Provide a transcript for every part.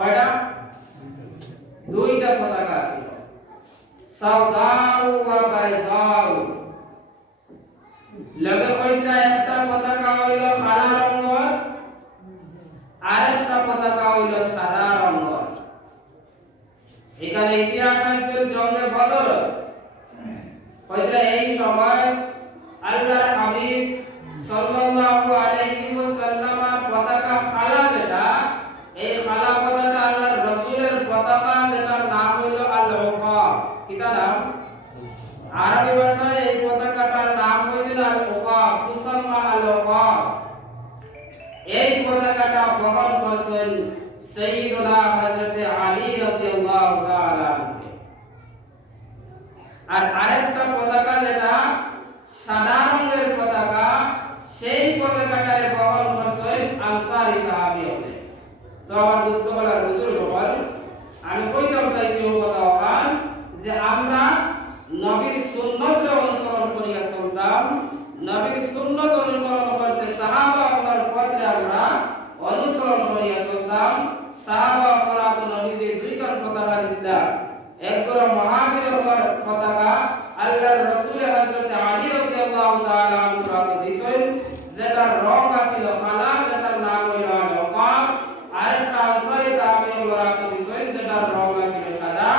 কয়টা? দুইটা পতাকা ছিল, সাউদাউ ওয়া বাইদাউ। লগে কয়টা? একটা পতাকা হইল কালা রঙের, আরেকটা পতাকা হইল সাদা রঙের। এখানে ইতিহাস আছে জঙ্গে বদর হইলে এই সময় আল্লাহর হাবিব সাল্লাল্লাহু আলাইহি ওয়াসাল্লামের পতাকা কালা, যেটা এই কালা পতাকা আল্লাহর রাসূলের পতাকা, যেটার নাম হইল আল-উকাব। কিটা নাম? আরবি ভাষায় এই পতাকাটার নাম হইছিল আল-উকাব, তুসাম্মা আল-উকাব। এই পতাকাটা বহন করছেন সাইয়্যিদুনা হযরত আলী রাদিয়াল্লাহু তাআলা আনহু। আর আরেকটা পতাকা যেটা সাদা রঙের পতাকা, সেই পতাকাটারে বহন করছেন আনসারী সাহাবী হতে। তো আমার দোস্ত বলার হুজুর বল, আমি কইতাম চাইছি ও কথা ওখান যে আমরা নবীর সুন্নত অনুসরণ করিয়া চলতাম, নবীর সুন্নত অনুসরণ করতে সাহাবাগণের পথে আমরা অনুসরণ করিয়া চলতাম। সাহাবাগণরা তো নবীজির দুইটার পতাকা দিছিলেন, একবার মুহাজিরের পতাকা আল্লাহর রাসূল হযরত আলী রাদিয়াল্লাহু তাআলা আনহু দিছেন, যেটার রং ছিল কালা, যেটার নাম হইল আল-উকাব। আরেকটা আনসারী সাহাবীরা দিছেন, যেটার রং ছিল সাদা।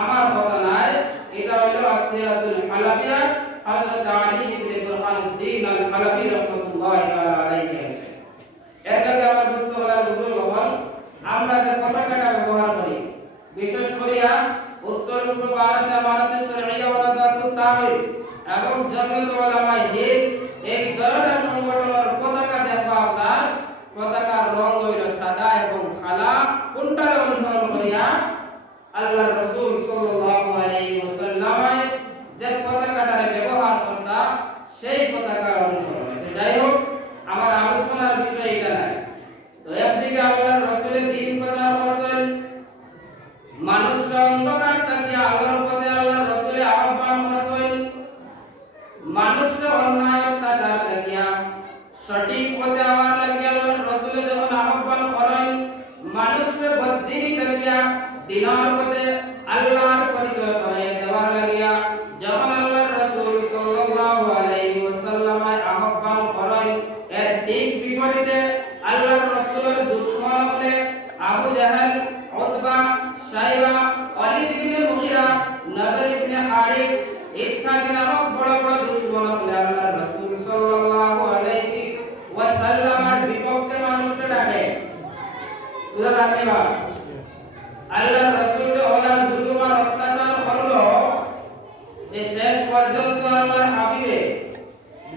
আমার কথা নাই, এটা হইল আসিয়াতুল হালাবিয়া হযরত আলী ইবনে বুরহানুদ্দিন আল-হালাবি রাহমাতুল্লাহি তাআলা আলাইহি। এর আগে আমার বুঝতে হুজুর বল, আমরা যে পতাকাটা ব্যবহার করি, বিশেষ করিয়া উত্তর পূর্ব ভারতে আমাদের শরঈয়া ওয়া নাদাতুত তামিল এবং জামিল উলামা হিন্দ, এই দুইটা সংগঠনের পতাকা দেখবা আপনার পতাকার রং হইল সাদা এবং কালা। কোনটার অনুসরণ করিয়া? আল্লাহর রাসূল সাল্লাল্লাহু আলাইহি ওয়াসাল্লাম যে পতাকাটারে ব্যবহার করতা, সেই পতাকার অনুসরণ। যাই হোক, আমার আলোচনার বিষয় এটা নাই। তো একদিকে আল্লাহর রাসূলের দ্বীন প্রচার করছেন, মানুষরা অন্ধকার থেকে আলোর পথে আল্লাহর রাসূলে আহ্বান করছেন, মানুষরা অন্যায় অত্যাচার থেকে সঠিক পথে আওয়ার লাগিয়া আল্লাহর রাসূলে যখন আহ্বান করেন, মানুষরা বদ্দিনী থেকে দিনের পথে আল্লাহর পরিচয় করে দেওয়ার লাগিয়া যখন আল্লাহর রাসূল সাল্লাল্লাহু আলাইহি ওয়াসাল্লামের আহ্বান করেন, এর ঠিক বিপরীতে আল্লাহর রাসূলের দুশমন হতে আবু জাহেল, উতবা, শাইবা, ওয়ালিদ ইবনে মুগীরা, নজর ইবনে হারিস ইত্যাদি নামক বড় বড় দুশমন হতে আল্লাহর রাসূল সাল্লাল্লাহু আলাইহি ওয়াসাল্লামের বিপক্ষে মানুষকে ডাকে। উদাহরণ দিবা, আল্লাহর রাসূল ওলা জুলুম আর অত্যাচার করলো, যে শেষ পর্যন্ত আল্লাহর হাবিবে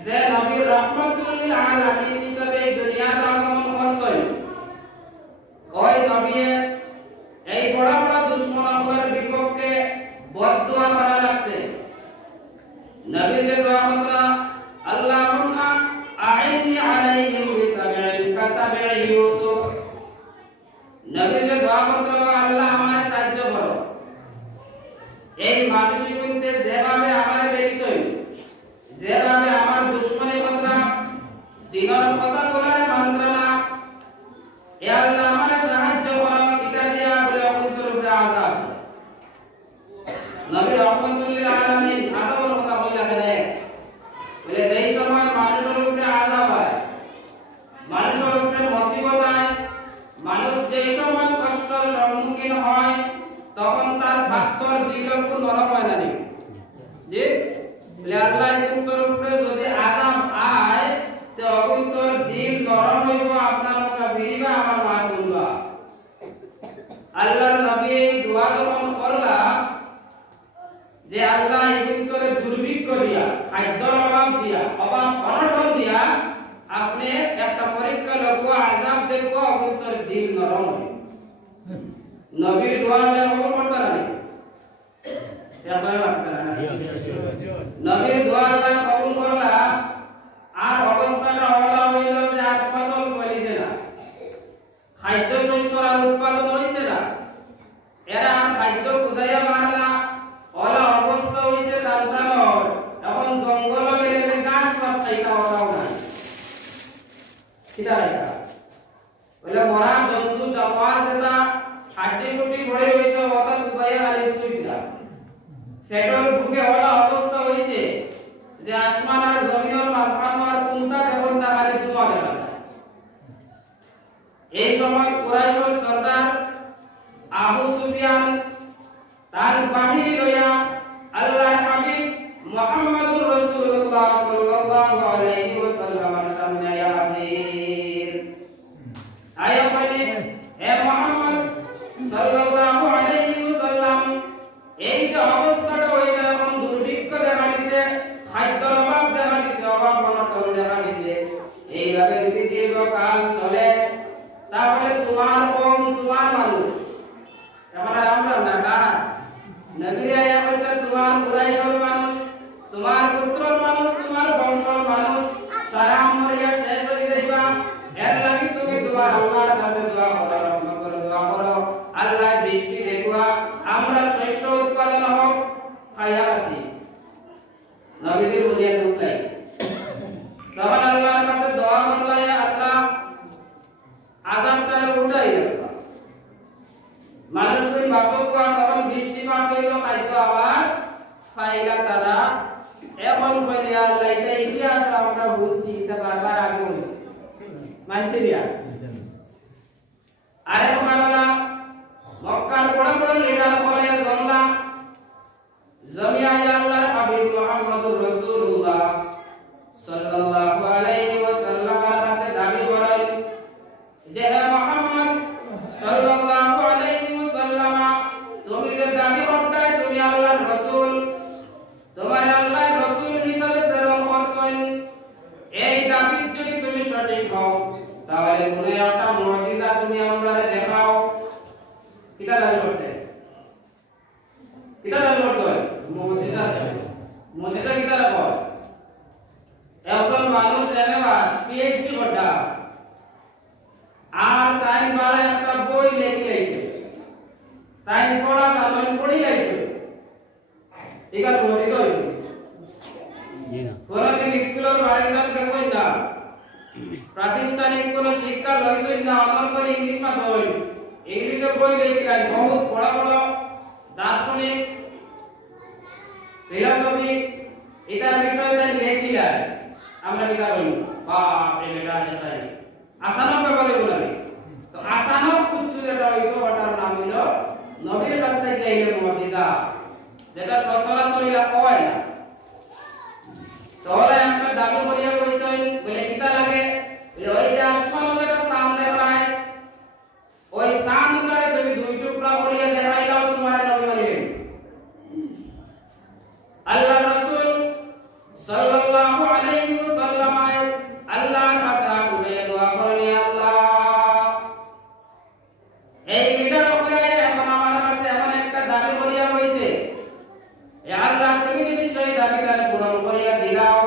যে নবীর রাহমাতুল লিল আলামিন হিসেবে দুনিয়াতে আগমন করছেন, ওই নবী এই বড় বড় দুশমনদের বিপক্ষে বদদুয়া করা লাগছে। নবী যে দোয়া করলেন, আল্লাহুম্মা আইনি আলাইহিম বিসাবঈ কাসাবঈ ইউসুফ। নবী যে দোয়া করলেন, আল্লাহ আমারে সাহায্য করো, এই মানুষের মধ্যে যেভাবে আমারে বেরিয়েছেন, যেভাবে আমার দুশমনী কথা দিনের কথা গুলার মন্ত্রণা, এ আল্লাহ আমারে সাহায্য করো, এটা দিয়া বলে অন্তর উপরে আযাব। নবী রাহমাতুল লিল আলামিন আযাবের কথা বলে গেলেন, বলে যেই সময় মানুষের উপরে আযাব হয়, মানুষের উপরে মুসিবত হয়, মানুষ যেই সময় কষ্টের সম্মুখীন হয়, তখন তার ভাগ্যর দিলকু নরম হয় না রে জি। বলে আল্লাহ তোর উপরে যদি আযাব আয়, তো অন্তর দিল নরম হইব, আপনার কথা বিরিবা, আমার মা বলবা। আল্লাহর নবী এই দোয়া যখন করলা, যে আল্লাহ ইবন্তরে দুর্ভিক্ষ দিয়া, খাদ্যর অভাব দিয়া, অভাব অনটন দিয়া আপনি একটা পরীক্ষা লক্ষ্য আযাব দেখো, অন্তর দিল নরম হয়। নবীর দোয়া আমরা কবুল করতে না, নবীর দোয়া আমরা কবুল করলা, আর অবস্থাটা হলো হইল যে আর ফসল ফলিছে না, খাদ্য শস্যর আর উৎপাদন হইছে না, এরা খাদ্য খুঁজাইয়া পারলা, ওলা অবস্থা হইছে দান্তানোর, এখন জঙ্গল গেলে গাছ পাত খাইতা হওয়াও না, কিটা রাখা বলে মরা জন্তু জানোয়ার যেটা হাড্ডি ফুটি পড়ে হইছে অর্থাৎ উপায়ে আলি সুইজা ফেটর বুকে ওলা অবস্থা হইছে যে আসমান আর জমিনের মাঝখানে আর কোনটা কেবল না খালি ধোঁয়া দেখা যায়। এই সময় কুরাইশের সর্দার আবু সুফিয়ান তার বাহিনী লইয়া আল্লাহর হাবিব মুহাম্মদুর রাসূলুল্লাহ সাল্লাল্লাহু আলাইহি ওয়াসাল্লামের সামনে হাজির। আয়া বলে হে মুহাম্মদ সাল্লাল্লাহু আলাইহি ওয়াসাল্লাম, এই যে অবস্থাটা হইলো এখন দুর্ভিক্ষ দেখা দিছে, খাদ্যের অভাব দেখা দিছে, অভাব অনটন দেখা দিছে, এইভাবে যদি দীর্ঘকাল চলে তাহলে তোমার কম তোমার মানুষ আমরা না কাহা নবী আয়া বলতে তোমার কুরাইশের মানুষ, তোমার পুত্রর মানুষ, তোমার বংশের মানুষ সারা মরিয়া শেষ হয়ে যাইবা। এর লাগি তুমি দোয়া আল্লাহর কাছে দোয়া করো, রহমত করে দোয়া করো, আল্লাহ দৃষ্টি দেখুয়া আমরা শস্য উৎপাদন হোক খাইয়া আসি। নবীজির বুঝিয়ে দুঃখাই তখন আল্লাহর কাছে দোয়া করলে আল্লাহ আযাবটা উঠাই দিল। মানুষ তুই বাসক তখন বৃষ্টিপাত হইল, খাইতো আবার ফাইলা তারা এখন বলে আল্লাহ এটা ইতিহাস আমরা বুঝছি, এটা বারবার আগে বলছি মানছি দিয়া। আরে তোমরা মক্কার বড় বড় লিডার বলে জমলা জমিয়া আল্লাহর হাবিব মুহাম্মদুর রাসূলুল্লাহ সাল্লাল্লাহু আলাইহি ওয়াসাল্লামের কাছে দাবি করেন যে হে মুহাম্মদ সাল্লাল্লাহু আলাইহি ওয়াসাল্লাম, তুমি যে দাবি করতে তুমি আল্লাহর রাসূল, তোমার আল্লাহর রাসূল হিসাবে প্রেরণ করছেন, এই দাবি যদি তুমি সঠিক হও তাহলে কোনো একটা মুজিজা তুমি আমাদের দেখাও। কিটা দাবি করতে মুজিজা, মুজিজা কিটা লাগবে? এখন মানুষ এমএস পিএইচডি করতা আর তাই বারে একটা বই লেখি লাইছে, তাই পড়া জানেন পড়ি লাইছে, ঠিক আছে মুজিজা হইল কোনদিন স্কুলের বারান্দায় গেছই না, প্রাতিষ্ঠানিক কোনো শিক্ষা লইছই না, অনর করে ইংলিশ না বই, ইংলিশে বই লেখিলাই বহুত বড় বড় দার্শনিক ফিলোসফি এটার বিষয়ে লেখিলাই আমরা কিটা বলি বাপ রে বেটা যেটাই আসানক ব্যাপারে বলে। তো আসানক কুচ্ছু যেটা হইতো ওটার নাম হলো নবীর কাছ থেকে আইলে মুজিজা, যেটা সচরাচরিলা কয় না। তাহলে একটা দাবি করিয়া কইছেন বলে কিটা লাগে, ওই যে আসমানের একটা চাঁদ দেখায়, ওই চাঁদটারে তুমি দুই টুকরা করিয়া দেখাইলাও তোমার নবী হইলেন। আল্লাহর রাসূল সাল্লাল্লাহু আলাইহি ওয়াসাল্লাম আল্লাহর কাছে আগুনে দোয়া করেন, আল্লাহ এই লিডার উপরে এখন আমার কাছে এমন একটা দাবি করিয়া কইছে, এ আল্লাহ তুমি যদি সেই দাবিটা পূরণ করিয়া দিলাও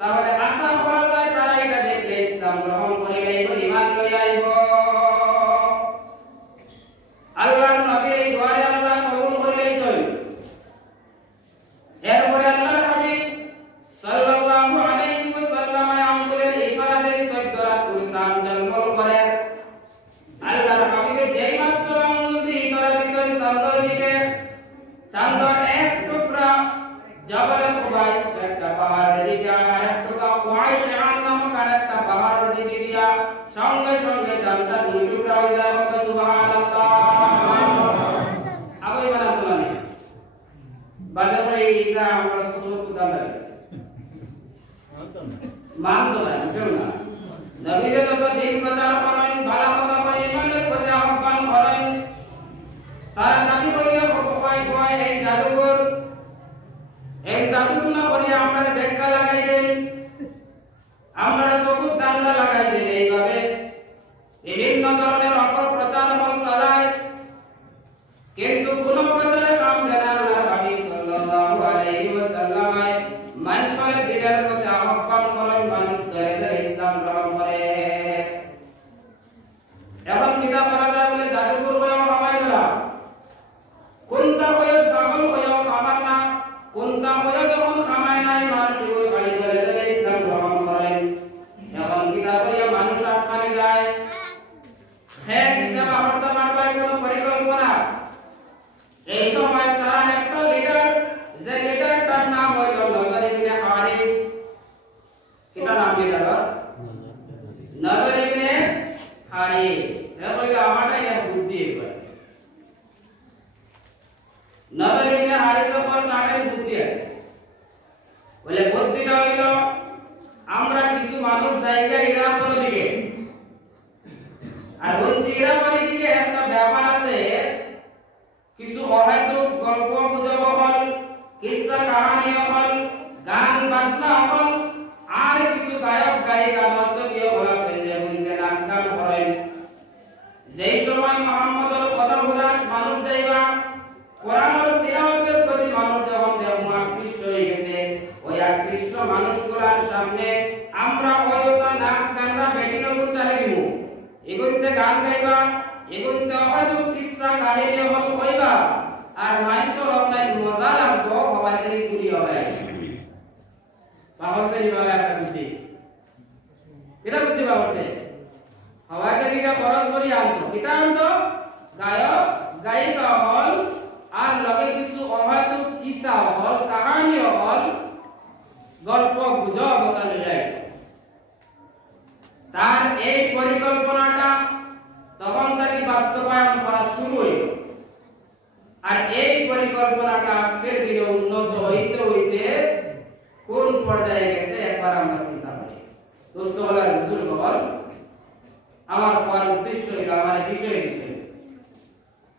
তাহলে আশা করা যায় তারা এটা দেখলে ইসলাম গ্রহণ করিলে ঈমান লইয়া আইব। আল্লাহর নবী এই দোয়ারে আল্লাহ কবুল করিলেছেন। এরপরে আল্লাহর হাবিব সাল্লাল্লাহু আলাইহি ওয়াসাল্লাম আঙ্গুলের ইশারাতে 14 রাত কুরআন জন্মল করেন। আল্লাহর হাবিবের যেই মাত্র আঙ্গুল দিয়ে ইশারা দিয়েছেন চাঁদের দিকে, চাঁদের এক টুকরা জাবালে কুবাইস একটা পাহাড়ের দিকে আর এক টুকরা কুয়াই নামক আরেকটা পাহাড়ের দিকে দিয়া সঙ্গে সঙ্গে চাঁদটা দুই টুকরা হয়ে যায়। সুবহানাল্লাহ। আবার বানান বলেন বাজারে এইটা আমরা সুরত দাম লাগে মানতো না কেউ না। নবী যে যত দিন প্রচার করেন, ভালো কথা কয়, ইমানের প্রতি আহ্বান করেন, তারা দাবি করিয়া কয় এই জাদুঘর, এই জাদুঘর না করিয়া আমরা ব্যাখ্যা লাগাই দেন, আমরা সবুজ দান্ডা লাগাই দেন, এইভাবে বিভিন্ন ধরনের অপপ্রচার এবং চালায়, কিন্তু কোন প্রচারে কাম দেয় না। আল্লাহর হাবিব সাল্লাল্লাহু আলাইহি ওয়াসাল্লাম মানুষের দিনের প্রতি আহ্বান করেন, মানুষ ধরে ধরে ইসলাম গ্রহণ করে। এই সময় তার একটা লিডার, যে লিডারটার নাম হইল নজর ইবনে হারিস। কিটা নাম লিডার? নজর ইবনে হারিস। এবারে আমারটাই না বুদ্ধি এবার। নজর ইবনে হারিসের পর তার বুদ্ধি আছে। বলে বুদ্ধিটা হইল, আমরা কিছু মানুষ জায়গা ইরাকের দিকে, আর বলছি ইরাকের দিকে একটা ব্যাপার আছে, কিছু অহেতুক গল্প গুজব হল, কিসসা কাহিনী হল, গান বাজনা হল, আর কিছু গায়ক গায়িকা নর্তকীয় হলা সঙ্গে বলতে নাচ গান করেন। যেই সময় মুহাম্মদের কথা বলা মানুষ দেইবা, কোরআনের তিলাওয়াতের প্রতি মানুষ যখন যেমন আকৃষ্ট হয়ে গেছে, ওই আকৃষ্ট মানুষগুলোর সামনে আমরা ওইটা নাচ গানরা বেটিং করতে লাগিব। এগুনতে গান গাইবা, এগুনতে হয়তো কিসসা কাহিনী হল কইবা, আর মানুষের অনলাইন মজা লাগবো, হওয়াতে ঘুরি হবে। বাবাসে বলে একটা বুদ্ধি, এটা বুদ্ধি বাবাসে হওয়াতে দিকে খরচ করি আনতো। কিতা আনতো? গায়ক গায়িকা হল, আর লগে কিছু অহেতুক কিসা হল, কাহিনী হল, গল্প গুজব বতালে যায়। তার এই পরিকল্পনাটা তখন থেকে বাস্তবায়ন করা শুরু হইল। আর এই পরিকল্পনাটা আজকের দিনে উন্নত হইতে হইতে কোন পর্যায়ে গেছে একবার আমরা চিন্তা করি। দোস্ত বলার বুজুর্গ হল, আমার পর উদ্দেশ্য হইল, আমার বিষয় ছিল,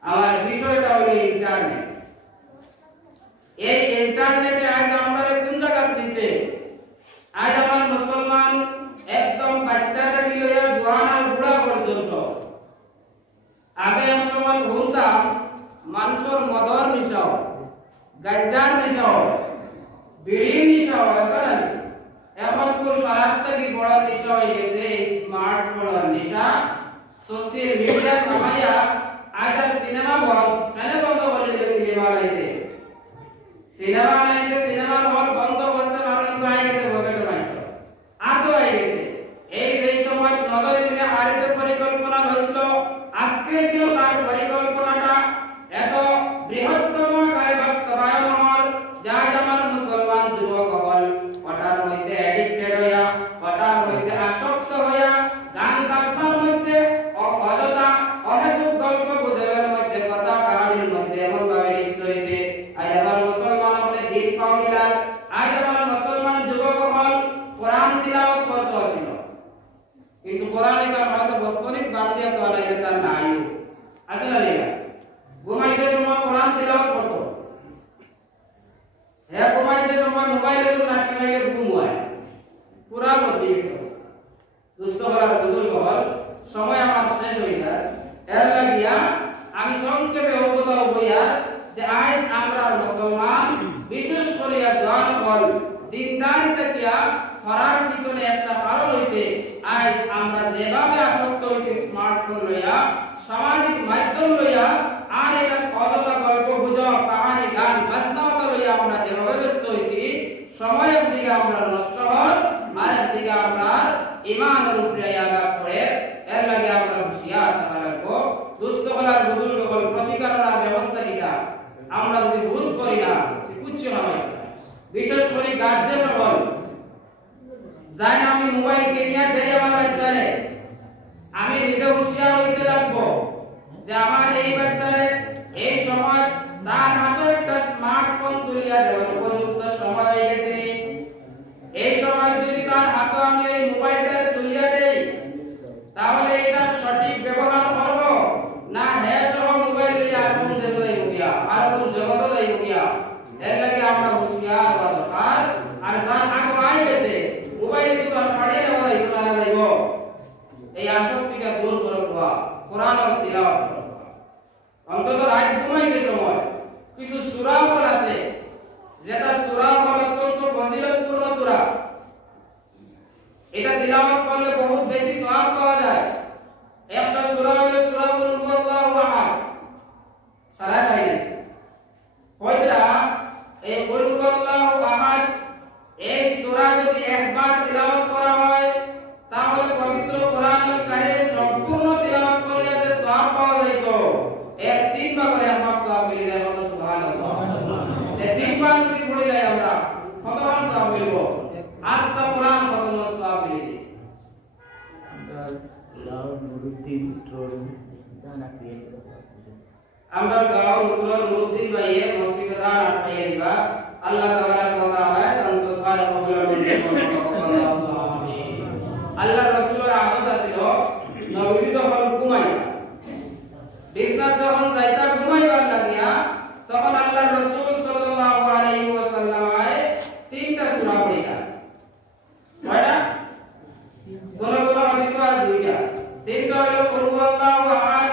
আমার বিষয়টা হইল ইন্টারনেট। এই ইন্টারনেটে আজ আমরা কোন জায়গা দিছে, আজ আমার মুসলমান একদম বাচ্চাটা লইয়া জওয়ান আর বুড়া পর্যন্ত। আগে এক সময় শুনতাম মানুষের মদর নিশাও, গাঁজার নিশাও, বিড়ির নিশাও, এখন তো সারাত থেকে বড় নিশা হয়ে গেছে স্মার্টফোনের নিশা। সোশ্যাল মিডিয়া কামাইয়া আজ আর সিনেমা বন্ধ করে দিলে। সিনেমার হল বন্ধ করছে, মানুষ আই গেছে ভোগের মানুষ আতো আই গেছে। এই যে সময় নজর ইবনে হারিসের পরিকল্পনা হয়েছিল, আজকের দিনে তার পরিকল্পনাটা এত বৃহত্তম আকারে বাস্তবায়ন হল, যা আমার মুসলমান যুবক হল ওটার মধ্যে অ্যাডিক্টেড হইয়া, ওটার মধ্যে আসক্ত হইয়া, গান বাজনার মধ্যে অযথা অহেতুক গল্প গুজবের মধ্যে, কথা কাহিনীর মধ্যে এমন ভাবে লিপ্ত হয়েছে। আজ আমার মুসলমান হলে দিন পাওয়া, আজ আমার মুসলমান যুবক হল কোরআন তিলাওয়াত করতে আসিল, কিন্তু কোরআনে কার হয়তো বস্তনিক বান্দিয়া তো আলাই তার নাই আছে না লেগা। ঘুমাইতে সময় কোরআন তিলাওয়াত করতো, হ্যাঁ ঘুমাইতে সময় মোবাইলের নাকি হয়ে ঘুম হয়, পুরা বদলে গেছে অবস্থা। দুষ্ট বলার বুজুর্গ হল, সময় আমার শেষ হয়ে যায়, এর লাগিয়া আমি সংক্ষেপে অবগত হইয়া যে আজ আমরা মুসলমান বিশেষ করিয়া জন হল দিনদারি থাকিয়া করার পিছনে একটা কারণ হইছে, আজ আমরা যেভাবে আসক্ত হইছি স্মার্টফোন লইয়া, সামাজিক মাধ্যম লইয়া, আর এটা অযথা গল্প গুজব কাহিনী গান বাজনা লইয়া আমরা যেভাবে ব্যস্ত হইছি, সময়ের দিকে আমরা নষ্ট হল, আর একদিকে আমরা ইমানের উপরে আঘাত পড়ে। এর লাগে আমরা হুঁশিয়ার থাকা লাগবো। দুষ্ট বলার বুজুর্গ হল প্রতিকারের ব্যবস্থা কিটা, আমরা যদি ঘুষ করি না কুচ্ছু না হয়। বিশেষ করে গার্জেন হল, যাই না আমি মোবাইল কিনিয়া দেই আমার বাচ্চারে, আমি নিজে হুঁশিয়ার হইতে লাগবো যে আমার এই বাচ্চারে এই সময় তার হাতে একটা স্মার্টফোন তুলিয়া দেওয়ার উপযুক্ত সময় হয়ে গেছে। এই সময় যদি তার হাতে আমি এই মোবাইলটারে তুলিয়া দেই, তাহলে এটা সঠিক ব্যবহার করব না, হ্যাঁ সব মোবাইল দিয়ে আর কোন দেশে যাইব গিয়া, আর কোন জগতে যাইব গিয়া। এর লাগে আমরা হুঁশিয়ার হওয়া দরকার। আর যার আগে গেছে মোবাইল তো ছাড়িয়ে নেওয়া যাইব, এই আসক্তিটা দূর করবা, কোরআন আর তিলাওয়াত করবা। অন্তত রাত ঘুমাইতে সময় কিছু সূরা আছে, যেটা সূরা অত্যন্ত ফজিলতপূর্ণ সূরা, এটা তিলাওয়াত করলে বহুত বেশি সওয়াব পাওয়া যায়। একটা সূরা হলো সূরা কুল হুয়াল্লাহু আহাদ, সারা নাই কয়টা? এই কুল হুয়াল্লাহু আহাদ, এই সূরা যদি একবার তিলাওয়াত করা হয়, তাহলে পবিত্র কোরআনুল কারীম সম্পূর্ণ তিলাওয়াত করলে যে সওয়াব পাওয়া যাইতো, এর 3 ভাগের 1 ভাগ সওয়াব মিলে যায়। আমরা গাঁও উত্তর মুরব্বী ভাইয়ে মসজিদ দান আটকাইয়ে দিবা আল্লাহ তাবারাক ওয়া তাআলা তানসুফার কবুল আমিন। আল্লাহ রাসূলের আদত আছিল নবী যখন ঘুমাইতা বিছনা যখন যাইতা ঘুমাইবার লাগিয়া তখন আল্লাহ রাসূল সাল্লাল্লাহু আলাইহি ওয়াসাল্লাম তিনটা সূরা পড়িতা। কয়টা? কোন কোন হাদিস আর দুইটা। তিনটা হলো কুল হুয়াল্লাহু আহাদ,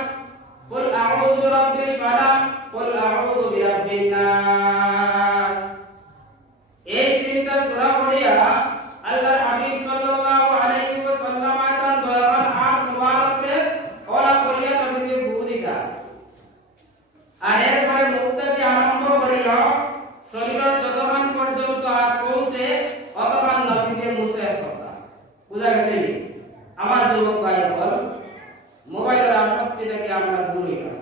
কুল আউযু বিরাব্বিল ফালাক, কুল আউযু বিরাব্বিন নাস। এই তিনটা সূরা পড়িয়া আল্লাহর হাবিব সাল্লাল্লাহু আলাইহি ওয়াসাল্লাম তার দয়াবান হাত মুবারকে ওলা করিয়া নবীকে বুদিতা। আর এরপরে মুক্তাকে আরম্ভ করিল শরীরের যতক্ষণ পর্যন্ত হাত পৌঁছে অতক্ষণ নবীকে মুছে কথা। বুঝা গেছে? আমার যুবক ভাই বল মোবাইলের আসক্তি থেকে আমরা দূর হইলাম।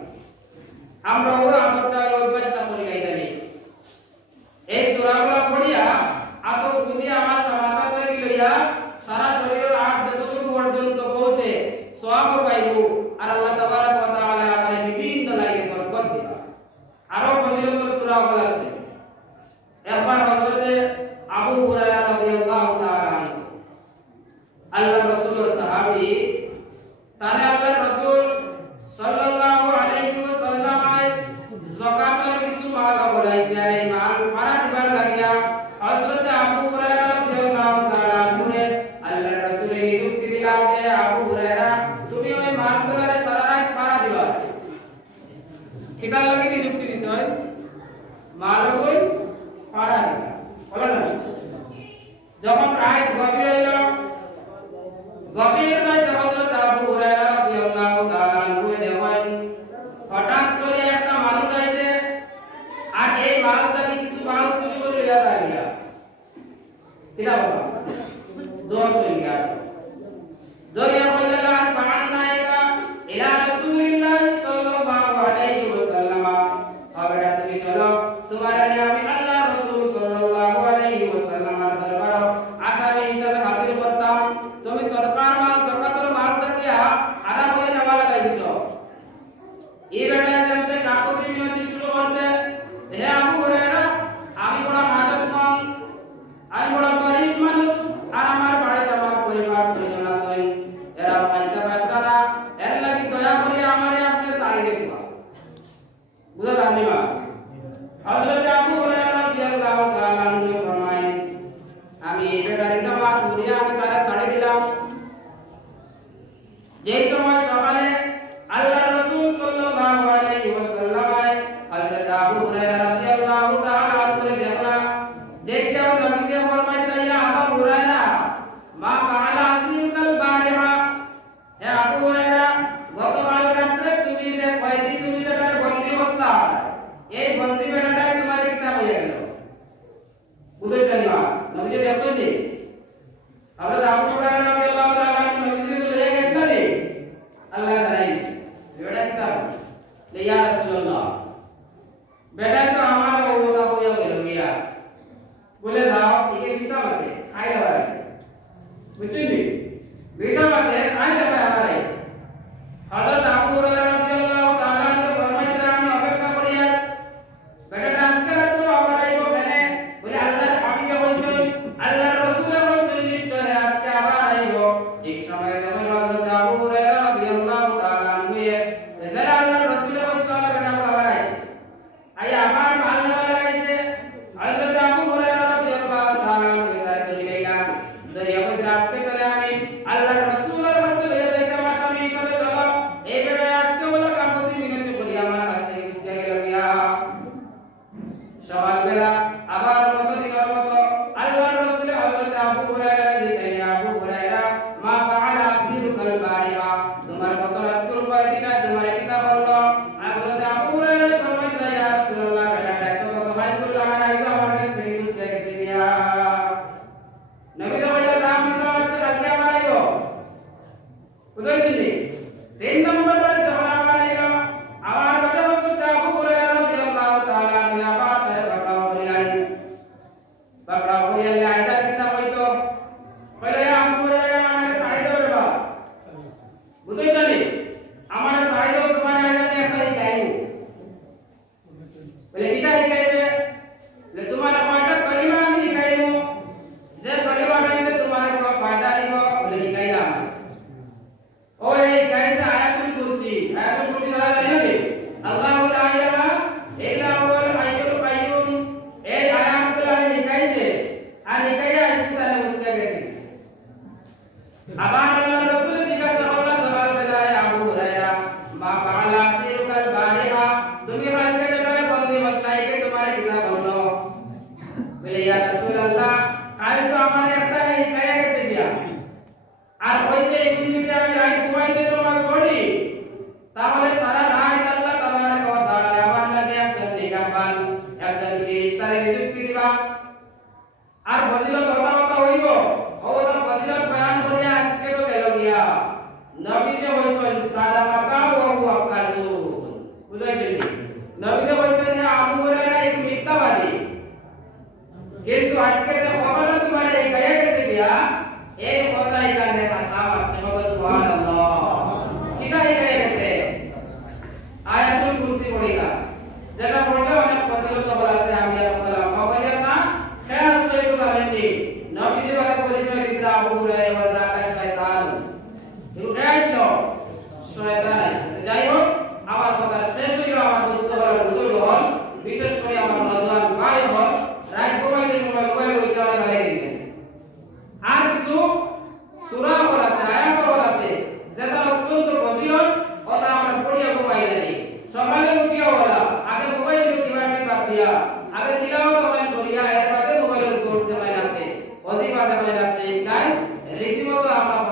আমরা ওই আদরটা ওই অভ্যাসটা করি নাই জানি। এই সূরাগুলো পড়িয়া আদব বুঝি আমার মাথা থেকে লইয়া সারা শরীরের হাত যতটুকু পর্যন্ত পৌঁছে সওয়াব পাইব আর আল্লাহ তাবারাক ওয়া তাআলা আমাদের বিভিন্ন লাইনে বরকত দিবা। আরো ফজিলতের সূরা আছে। একবার হযরতে আবু হুরায়রা রাদিয়াল্লাহু তাআলা আনহু আল্লাহর রাসূলের সাহাবী তানে আল্লাহর রাসূল সাল্লাল্লাহু আলাইহি ওয়াসাল্লাম যাকাতের কিছু মাল বলাইছে। এই মাল ফারা দিবার লাগিয়া হযরতে আবু হুরায়রা রাদিয়াল্লাহু তাআলা আনহু আল্লাহর রাসূলের যুক্তি দিলেন যে আবু হুরায়রা তুমি ওই মালগুলোরে সারা রাত ফারা দিবা। কিটার লাগি কি যুক্তি দিছ? মালগুলো ফারা দিবা বলা না। যখন রাত গভীর হইল গভীর রাতে হযরত আবু হুরায়রা রাদিয়াল্লাহু তাআলা আনহু দেখেন হঠাৎ করে একটা মানুষ আইছে আর এই মালটাকে কিছু মাল চুরি করে লইয়া যাইলা। কিরা বাবা দোষ হই গিয়া দরিয়া কইলা ফাআনাইকা ইলা রাসূলিল্লাহ সাল্লাল্লাহু আলাইহি ওয়াসাল্লাম। আবার তুমি চলো তোমার আমি আল্লাহর রাসূল সাল্লাল্লাহু আলাইহি ওয়াসাল্লামের দরবার আসামি হিসেবে হাজির করতাম। তুমি সরকার মাল যাকাতের মাল থেকে আদা করে নেওয়া লাগাই দিছো। এই বেটায় যেমতে কাকুতি মিনতি শুরু করছে, হে আবু হুরায়রা আমি বড় হাজতমন্দ, আমি বড় গরীব মানুষ আর আমার বাড়িতে আমার পরিবার পরিজন আছে। এরা পাইতা পাইতা না এর লাগি দয়া করে আমারে আপনি সারি দেখবা। বুঝা জানি মা হযরত আবু হুরায়রা রাদিয়াল্লাহু তাআলা আনহু ফরমায় আমি এই বেটারে তামাক করিয়া আমি তারে সারি দিলাম। যেই সময় সকালে আল্লাহর রাসূল সাল্লাল্লাহু আলাইহি ওয়াসাল্লাম হযরত আবু হুরায়রা রাদিয়াল্লাহু তাআলা আনহু দেখলা। দেখিয়া নবীজি ফরমাইছে ইয়া আবু হুরায়রা মা ফাআলা আসিউকাল বারিহা। হে আবু হুরায়রা গতকাল রাতে তুমি যে কয়দিন তুমি যেটার বন্দী অবস্থা এই বন্দী বেটাটা তোমার কিতাব হয়ে গেল। বুঝতে পারলা নবীজি দেখছেন হযরত আবু হুরায়রা রাদিয়াল্লাহু তাআলা আনহু নবীজি লয়ে গেছেন আল্লাহ জানাইছে বেটা কিতাব ले या রাসূলুল্লাহ বেটা তো আমার ওটা হয়ে গেল মিয়া বলে দাও এই ভিসা মতে খাই দাও বুঝলি ভিসা মতে খাই দাও আমারে। হযরত আবু হুরায়রা রাদিয়াল্লাহু তাআলা আনহু ফরমাইলেন আমি অপেক্ষা করি আর বেটা আজকে তো আবার আইবো কেন বলে আল্লাহর হাবিবে বলেছেন আল্লাহর রাসূল বলেছেন নিশ্চয় আজকে আবার আইবো।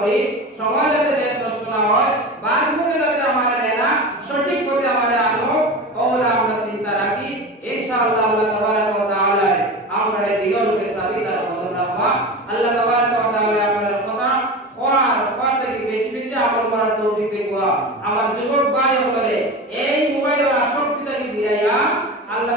করি, সময় যাতে দেশ নষ্ট না হয়, বারপুরে যাতে আমার নেনা সঠিক পথে আমার আনো, ওলা আমরা চিন্তা রাখি। ইনশাআল্লাহ আল্লাহ তাবারাক ওয়া তাআলা আমরা দিগরকে সাবিত আর বদল রাখবা। আল্লাহ তাবারাক ওয়া তাআলা আমাদের কথা কোরআন থেকে বেশি বেশি আমল করার তৌফিক দেওয়া। আমার যুবক ভাই বলে এই মোবাইলের আসক্তি থেকে ফিরাইয়া আল্লাহ